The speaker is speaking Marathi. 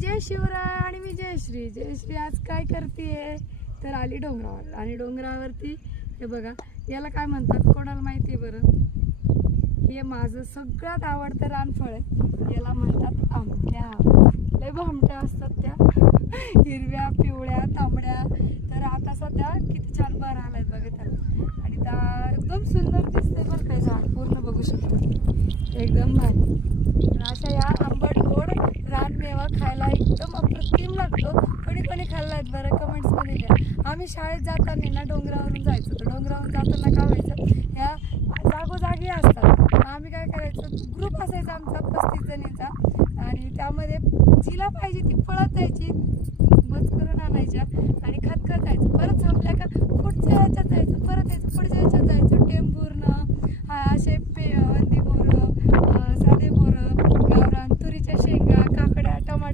जय शिवराय आणि मी जयश्री. जयश्री आज काय करतेय तर आली डोंगरावर. आणि डोंगरावरती हे बघा, याला काय म्हणतात कोणाला माहिती आहे बरं? हे माझं सगळ्यात आवडतं रानफळ आहे. याला म्हणतात आमट्या. लय भामट्या असतात त्या, हिरव्या पिवळ्या तांबड्या. तर आता सध्या किती छान बहर आलाय बघा त्याला. आणि त्या एकदम सुंदर दिसते बरं काय झाड, पूर्ण बघू शकतो एकदम भारी. अशा या आंबट गोड रानमेवा खायला एकदम अप्रतिम लागतो. कोणी कोणी खाल्लायत बरं कमेंट्समध्ये द्या. आम्ही शाळेत जाताना ना डोंगरावरून जायचो. तर डोंगरावरून जाताना काय व्हायचं, ह्या जागोजागी असतात. आम्ही काय करायचं, ग्रुप असायचा आमचा 35 जणींचा. आणि त्यामध्ये जिला पाहिजे ती पळत जायची, बच करून आणायच्या आणि खत जायचं. परत संपल्या का पुढच्या ह्याच्यात जायचं, परत यायचं, पुढच्या ह्याच्यात जायचं. टेम्पो